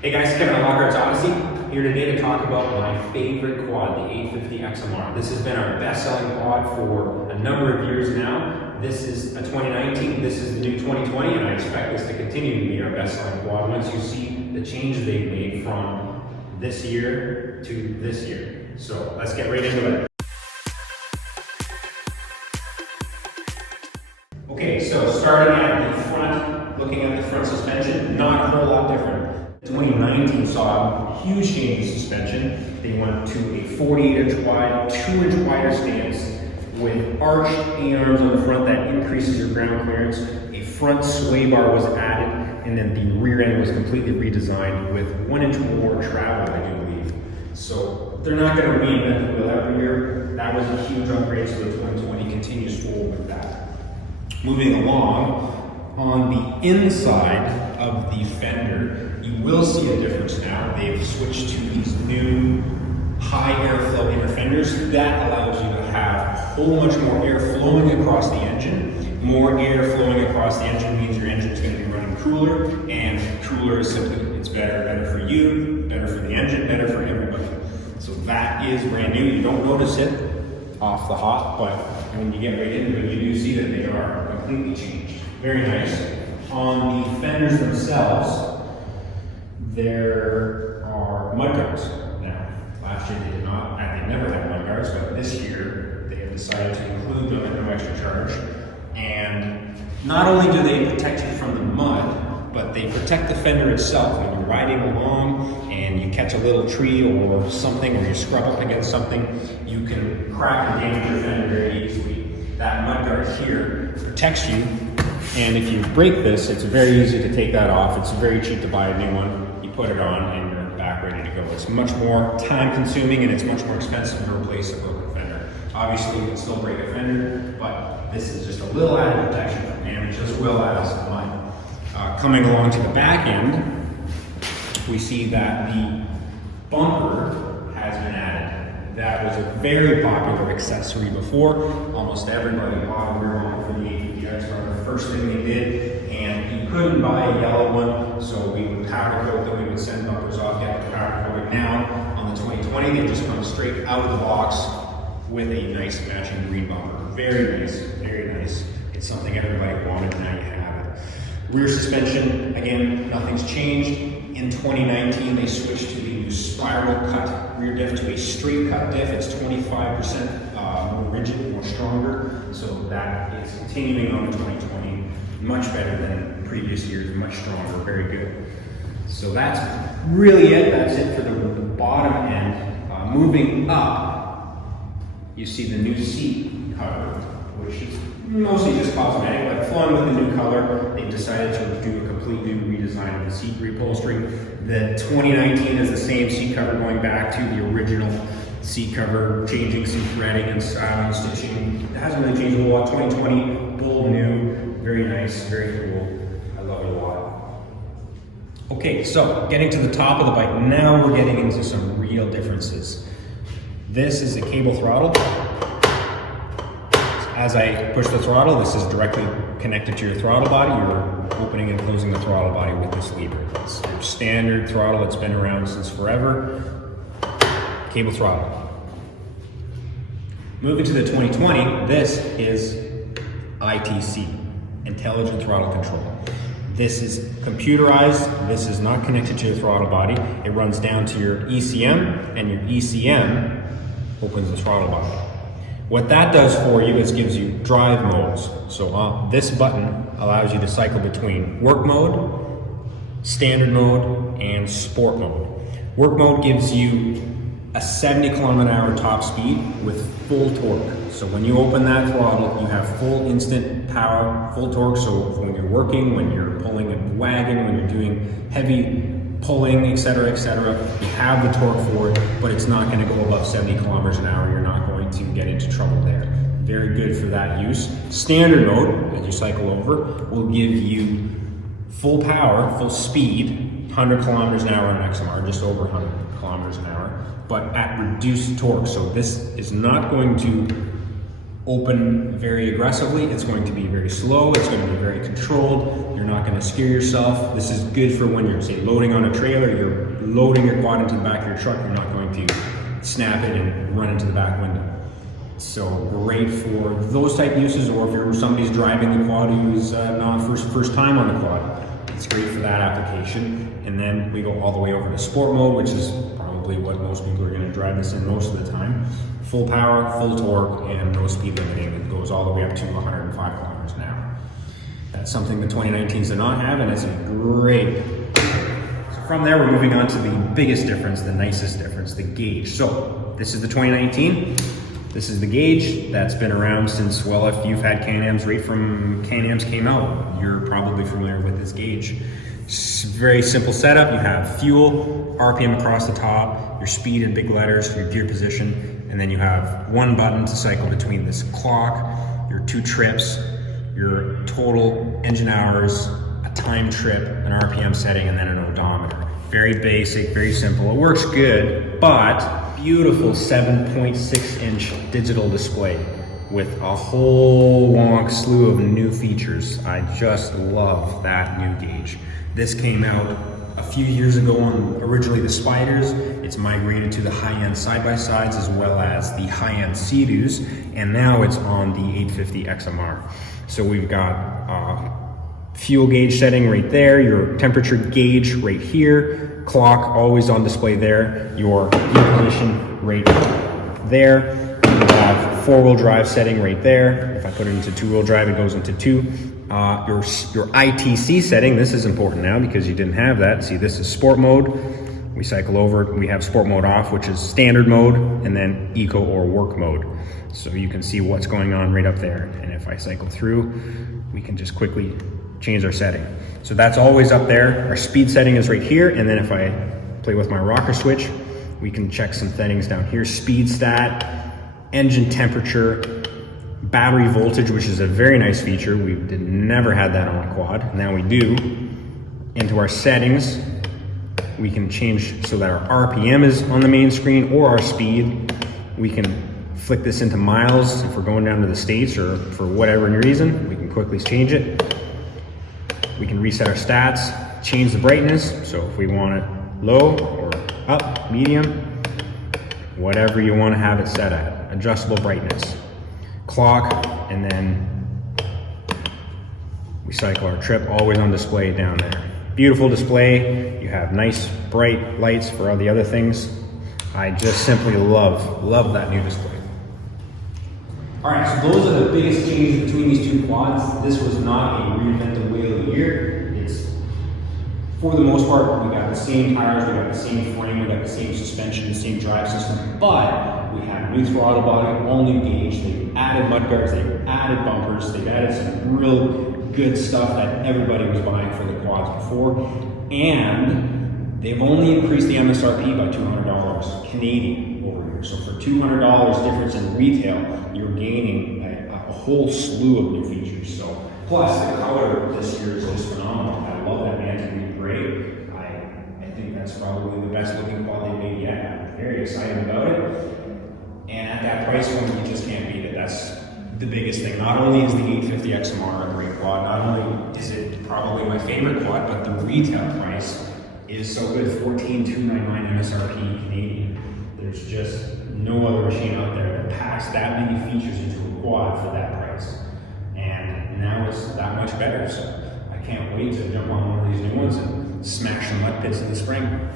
Hey guys, Kevin at Lockhart's Odyssey, here today to talk about my favorite quad, the 850 XMR. This has been our best-selling quad for a number of years now. This is a 2019, this is the new 2020, and I expect this to continue to be our best-selling quad once you see the changes they've made from this year to this year. So let's get right into it. Okay, so starting at the front, looking at the front suspension, not a whole lot different. 2019 saw a huge change in suspension. They went to a 48-inch wide, 2-inch wider stance with arched A-arms on the front that increases your ground clearance. A front sway bar was added, and then the rear end was completely redesigned with 1 inch more travel, I do believe. So they're not going to reinvent the wheel every year. That was a huge upgrade, so the 2020 continues forward with that. Moving along, on the inside of the fender, you will see a difference now. They've switched to these new high airflow inner fenders. That allows you to have a whole much more air flowing across the engine. More air flowing across the engine means your engine is going to be running cooler, and cooler is simply, it's better for you, better for the engine, better for everybody. So that is brand new. You don't notice it off the hop, but when you get right into it, you do see that they are completely changed. Very nice. On the fenders themselves, there are mudguards now. Last year they did not, they never had mudguards, but this year they have decided to include them at no extra charge. And not only do they protect you from the mud, but they protect the fender itself. When you're riding along and you catch a little tree or something, or you scrub up against something, you can crack and damage your fender very easily. That mudguard here protects you, and if you break this, it's very easy to take that off. It's very cheap to buy a new one. You put it on and you're back ready to go. It's much more time consuming and it's much more expensive to replace a broken fender. Obviously you can still break a fender, but this is just a little added protection from damage as well as mud. Coming along to the back end, we see that the bumper has been added. That was a very popular accessory before. Almost everybody bought a rear bumper for the 850 XMR. The first thing they did, and you couldn't buy a yellow one, so we would powder coat them. We would send bumpers off, get the powder coated. Now on the 2020, they just come straight out of the box with a nice matching green bumper. Very nice, very nice. It's something everybody wanted, and now you have it. Rear suspension, again, nothing's changed. In 2019, they switched to the new spiral cut rear diff to a straight cut diff. It's 25% more rigid, more stronger. So that is continuing on in 2020. Much better than previous years, much stronger, very good. So that's really it. That's it for the bottom end. Moving up, you see the new seat cover, which is mostly just cosmetic, but flowing with the new color, they decided to do a complete new redesign of the seat reupholstery. The 2019 is the same seat cover, going back to the original seat cover, changing seat threading and styling, stitching. It hasn't really changed a whole lot. 2020, bold new, very nice, very cool. I love it a lot. Okay, so getting to the top of the bike, now we're getting into some real differences. This is a cable throttle. As I push the throttle, this is directly connected to your throttle body. You're opening and closing the throttle body with this lever. It's your standard throttle that's been around since forever. Cable throttle. Moving to the 2020, this is ITC, Intelligent Throttle Control. This is computerized. This is not connected to your throttle body. It runs down to your ECM, and your ECM opens the throttle body. What that does for you is gives you drive modes. So this button allows you to cycle between work mode, standard mode, and sport mode. Work mode gives you a 70 km/h top speed with full torque. So when you open that throttle, you have full instant power, full torque. So when you're working, when you're pulling a wagon, when you're doing heavy pulling, etc., you have the torque for it, but it's not going to go above 70 km/h. You're not going to get into trouble there. Very good for that use. Standard mode, as you cycle over, will give you full power, full speed, 100 km/h on XMR, just over 100 km/h, but at reduced torque. So this is not going to open very aggressively. It's going to be very slow. It's going to be very controlled. You're not going to scare yourself. This is good for when you're, say, loading on a trailer. You're loading your quad into the back of your truck. You're not going to snap it and run into the back window. So great for those type uses, or if you're somebody's driving the quad who's not first time on the quad, it's great for that application. And then we go all the way over to sport mode, which is probably what most people are going to drive this in most of the time. Full power, full torque, and no speed limiting. It goes all the way up to 105 kilometers an hour. That's something the 2019s do not have, and it's a great. So from there, we're moving on to the biggest difference, the nicest difference, the gauge. So this is the 2019. This is the gauge that's been around since, well, if you've had Can-Ams right from Can-Ams came out, you're probably familiar with this gauge. It's very simple setup. You have fuel, RPM across the top, your speed in big letters, your gear position, and then you have one button to cycle between this clock, your 2 trips, your total engine hours, a time trip, an RPM setting, and then an odometer. Very basic, very simple. It works good, but beautiful 7.6 inch digital display with a whole long slew of new features. I just love that new gauge. This came out a few years ago on originally the Spyders. It's migrated to the high-end side-by-sides as well as the high-end Sea-Doos, and now it's on the 850 XMR. So we've got fuel gauge setting right there, your temperature gauge right here, clock always on display there, your gear position right there. You have 4-wheel drive setting right there. If I put it into 2-wheel drive, it goes into 2. Your ITC setting, this is important now because you didn't have that. See, this is sport mode. We cycle over, we have sport mode off, which is standard mode, and then eco or work mode. So you can see what's going on right up there. And if I cycle through, we can just quickly change our setting. So that's always up there. Our speed setting is right here. And then if I play with my rocker switch, we can check some settings down here. Speed stat, engine temperature, battery voltage, which is a very nice feature. We never had that on a quad. Now we do. Into our settings, we can change so that our RPM is on the main screen or our speed. We can flick this into miles if we're going down to the States or for whatever reason. We can quickly change it. We can reset our stats, change the brightness. So if we want it low or up, medium, whatever you want to have it set at. Adjustable brightness. Clock, and then we cycle our trip, always on display down there. Beautiful display. You have nice bright lights for all the other things. I just simply love that new display. All right, so those are the biggest changes between these two quads. This was not a reinvent the wheel year. It's, for the most part, we got the same tires, we got the same frame, we got the same suspension, the same drive system, but we have new throttle body, all new gauge. They've added mudguards, they've added bumpers, they've added some real good stuff that everybody was buying for the quads before, and they've only increased the MSRP by $200 Canadian over here. So for $200 difference in retail, you're gaining a whole slew of new features. So plus the color this year is just phenomenal. I love that Manton gray. I think that's probably the best looking quad they've made yet. I'm very excited about it. And at that price point, you just can't beat it. That's the biggest thing. Not only is the 850 XMR a great quad, not only is it probably my favorite quad, but the retail price is so good, $14,299 MSRP Canadian. There's just no other machine out there that packs that many features into a quad for that price. And now it's that much better, so I can't wait to jump on one of these new ones and smash some mud pits in the spring.